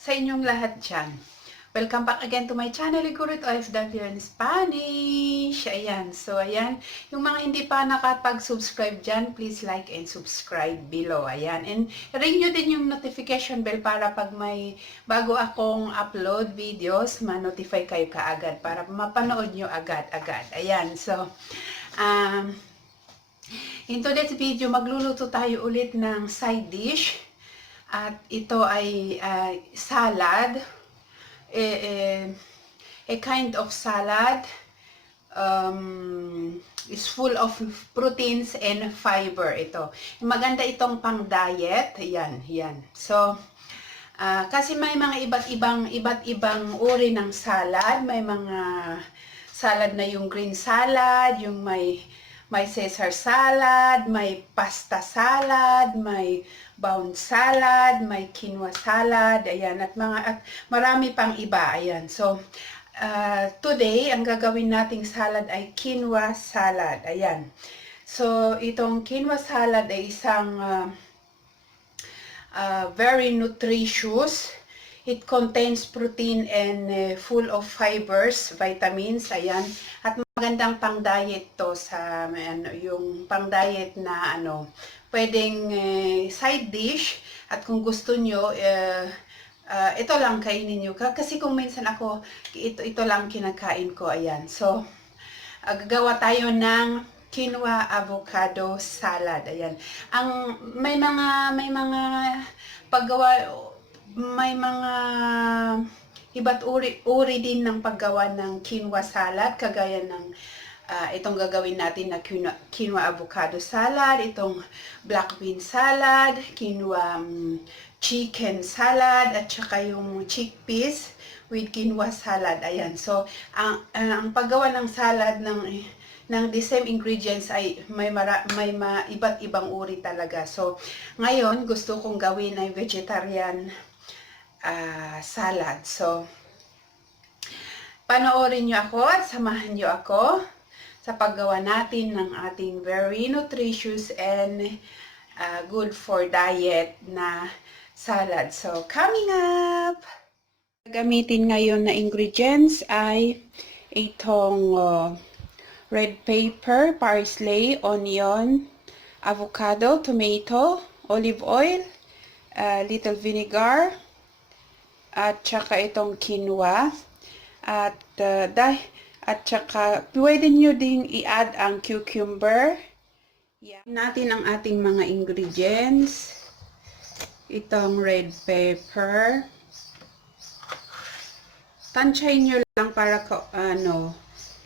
sa inyong lahat dyan. Welcome back again to my channel, Gurut OFW in Spanish. Ayan, so ayan, yung mga hindi pa nakapag-subscribe dyan, please like and subscribe below. Ayan, and ring nyo din yung notification bell para pag may bago akong upload videos, ma-notify kayo kaagad para mapanood nyo agad-agad. Ayan, so, in today's video, magluluto tayo ulit ng side dish. At ito ay salad. A kind of salad is full of proteins and fiber. Ito. Maganda itong pang-diet. Yan. So, kasi may mga iba't ibang uri ng salad. May mga salad na yung green salad, yung may Caesar salad, may pasta salad, may bound salad, may quinoa salad, ayan, at marami pang iba, ayan. So, today, ang gagawin nating salad ay quinoa salad, ayan. So, itong quinoa salad ay isang very nutritious. It contains protein and full of fibers, vitamins, ayan. At magandang pang-diet to sa yung pang-diet na pwedeng side dish. At kung gusto nyo, ito lang kainin nyo. Kasi kung minsan ako, ito lang kinakain ko, ayan. So, gagawa tayo ng quinoa avocado salad, ayan. May mga paggawa, may mga iba't uri din ng paggawa ng quinoa salad, kagaya ng itong gagawin natin na quinoa avocado salad, itong black bean salad, quinoa chicken salad, at saka yung chickpeas with quinoa salad. Ayan. So, ang paggawa ng salad ng the same ingredients ay may iba't ibang uri talaga. So, ngayon gusto kong gawin ay vegetarian salad. So, panoorin nyo ako at samahan nyo ako sa paggawa natin ng ating very nutritious and good for diet na salad. So, coming up! Gamitin ngayon na ingredients ay itong red pepper, parsley, onion, avocado, tomato, olive oil, little vinegar, at saka itong quinoa, at saka pwede nyo ding i-add ang cucumber. Yan natin ang ating mga ingredients. Itong red pepper. Tansyahin nyo lang para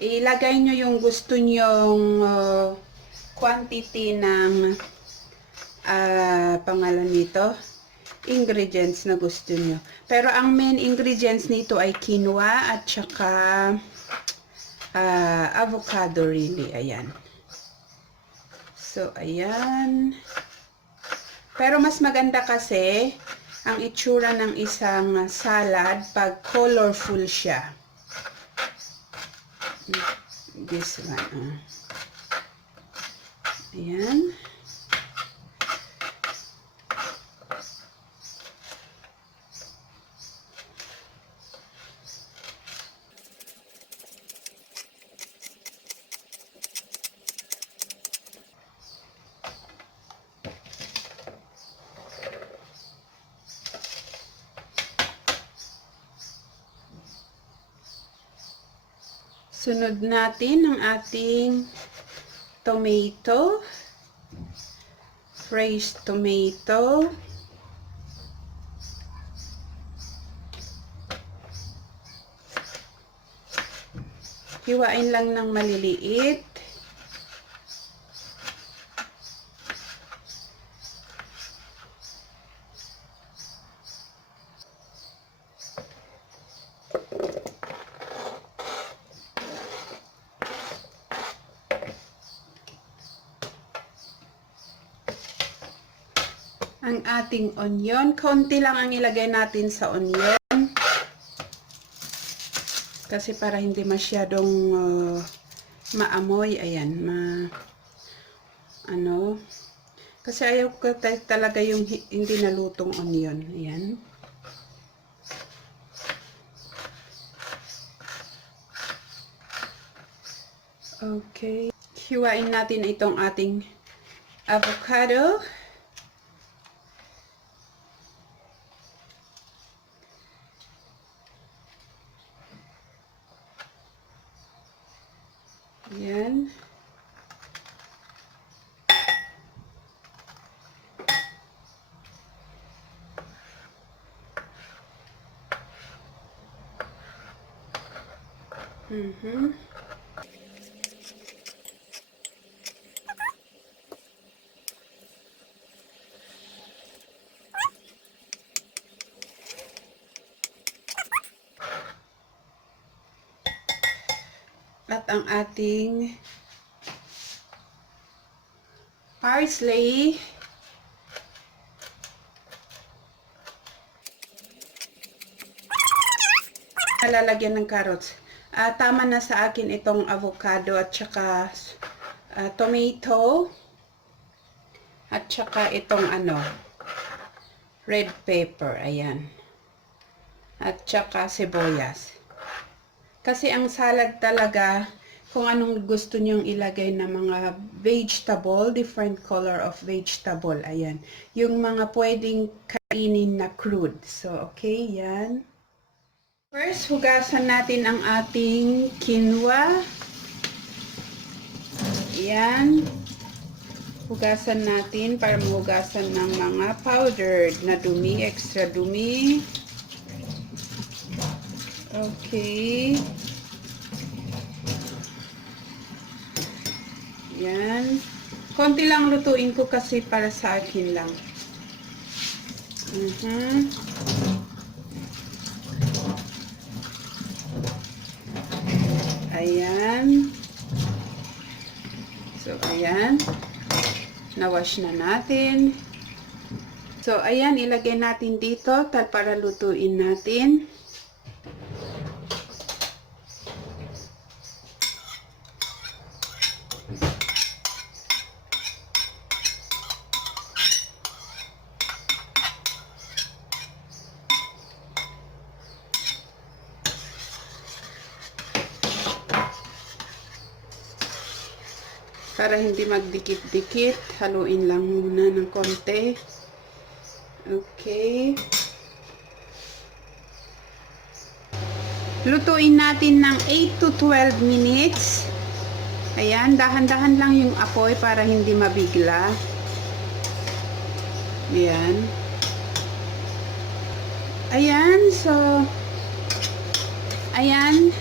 ilagay nyo yung gusto nyong quantity ng pangalan nito, ingredients na gusto nyo. Pero ang main ingredients nito ay quinoa at saka avocado really. Ayan. So, ayan. Pero mas maganda kasi ang itsura ng isang salad pag colorful siya. This one. Ayan. Sunod natin ang ating tomato, fresh tomato, hiwain lang ng maliliit. Ang ating onion, konti lang ang ilagay natin sa onion kasi para hindi masyadong maamoy. Ayan, kasi ayaw ko talaga yung hindi nalutong onion. Ayan. Okay. Hiwain natin itong ating avocado. Yan. At ang ating parsley. Lalagyan ng carrots. Tama na sa akin itong avocado at saka tomato at saka itong red pepper. Ayan. At saka sibuyas. Kasi ang salad talaga, kung anong gusto nyong ilagay na mga vegetable, different color of vegetable. Ayan. Yung mga pwedeng kainin na crude. So, okay, yan. First, hugasan natin ang ating quinoa. Ayan. Hugasan natin para mahugasan ng mga powdered na dumi, extra dumi. Okay. Yan. Konti lang lutuin ko kasi para sa akin lang. Ayan. So, ayan. Na-wash na natin. So, ayan. Ilagay natin dito para lutuin natin. Para hindi magdikit-dikit, haluin lang muna ng konti. Okay. Lutuin natin ng 8 to 12 minutes. Ayan, dahan-dahan lang yung apoy para hindi mabigla. Ayan. Ayan, so ayan.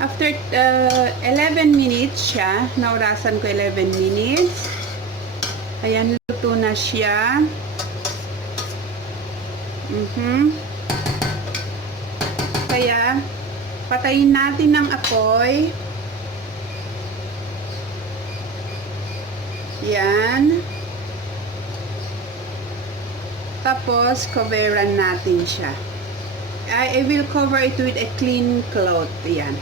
After 11 minutes siya, naurasan ko 11 minutes. Ayan, luto na siya. Kaya, patayin natin ang apoy. Yan. Tapos, coveran natin siya. I will cover it with a clean cloth. Yan.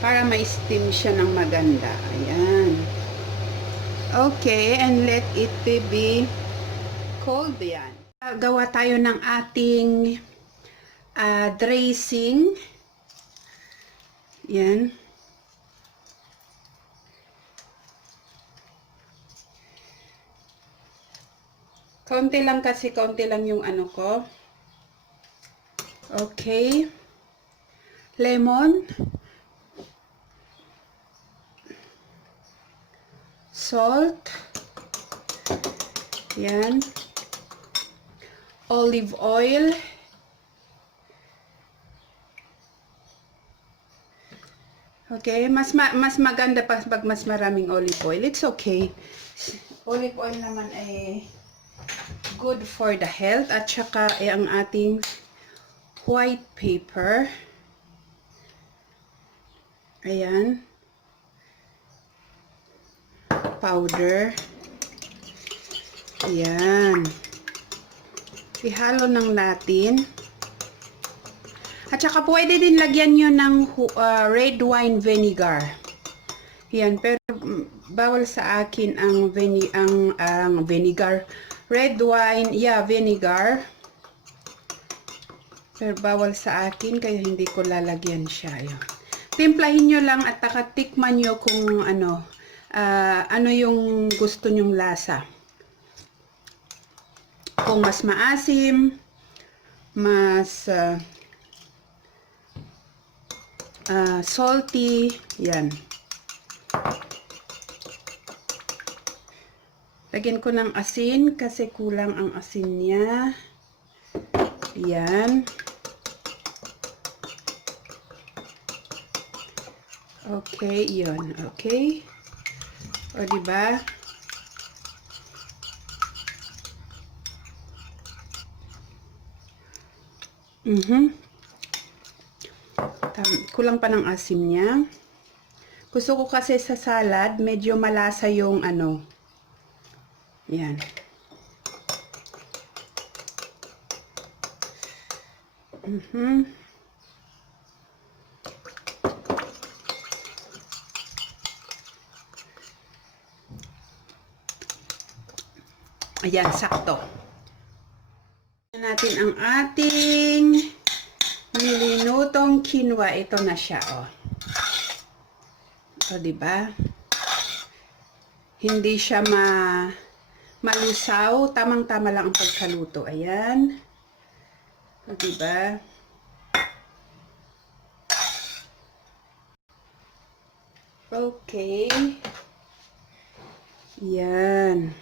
Para ma-steam siya ng maganda. Ayan. Okay, and let it be cold. Yan. Gawa tayo ng ating dressing. Yan. Konti lang kasi, konti lang yung ano ko. Okay. Lemon. Salt. Yan. Olive oil. Okay, mas maganda pa pag mas maraming olive oil. It's okay. Olive oil naman ay good for the health. At saka ang ating white pepper. Ayan. Powder. Ayan. Ihalo lang natin. At saka pwede din lagyan nyo ng red wine vinegar. Yan, pero bawal sa akin ang vinegar. Red wine, yeah, vinegar. Pero bawal sa akin, kaya hindi ko lalagyan siya. Yun. timplahin nyo lang at takatikman nyo kung ano yung gusto nyong lasa. Kung mas maasim, mas salty, yan. Lagyan ko ng asin kasi kulang ang asin niya. Yan. Okay, yun. Okay. O, diba? Kulang pa ng asin niya. Gusto ko kasi sa salad, medyo malasa yung yan. Ayan, sakto. Natin ang ating nilinutong quinoa. Ito na siya, oh. O, diba? Hindi siya malusaw. Tamang-tama lang ang pagkaluto. Ayan. O, diba? Okay. Yan.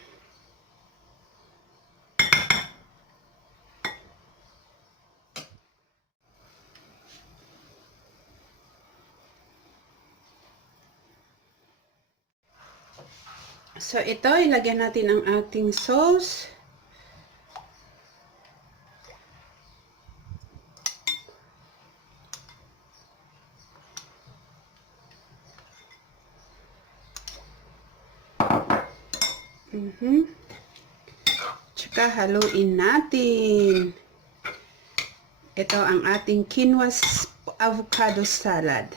So, ito, ilagyan natin ang ating sauce. Tsaka haluin natin. Ito ang ating quinoa avocado salad.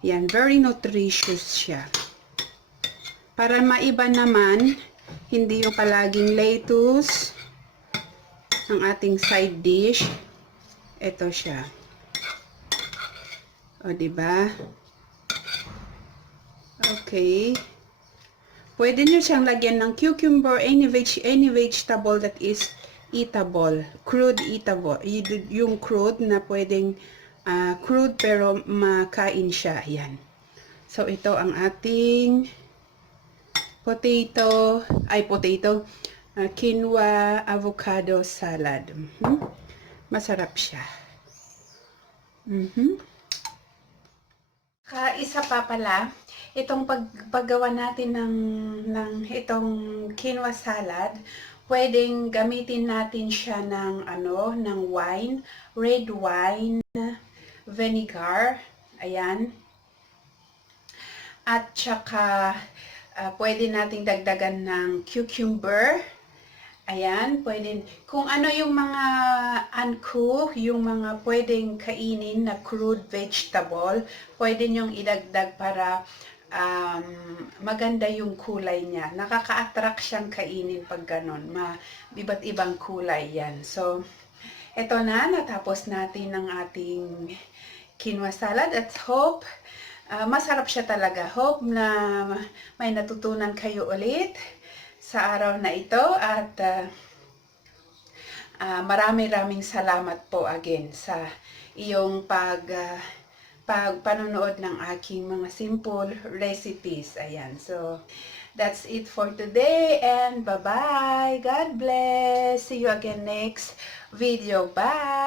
Yan, very nutritious siya. Para maiba naman, hindi yung palaging lettuce ang ating side dish. Ito siya. O, diba? Okay. Pwede nyo siyang lagyan ng cucumber, any vegetable that is eatable. Crude eatable. Yung crude na pwedeng crude pero makain siya. Yan. So, ito ang ating quinoa avocado salad. Masarap siya. Isa pa pala, itong paggawa natin ng itong quinoa salad, pwedeng gamitin natin siya ng wine, red wine, vinegar, ayan. At saka pwede nating dagdagan ng cucumber. Ayan, pwede. Kung ano yung mga uncooked, yung mga pwedeng kainin na crude vegetable, pwede nyong idagdag para maganda yung kulay niya. Nakaka-attract siyang kainin pag ganon. Iba't ibang kulay yan. So, eto na, natapos natin ang ating quinoa salad at hope masarap siya talaga. Hope na may natutunan kayo ulit sa araw na ito at maraming salamat po again sa iyong panonood ng aking mga simple recipes. Ayan. So, that's it for today and bye-bye. God bless. See you again next video. Bye!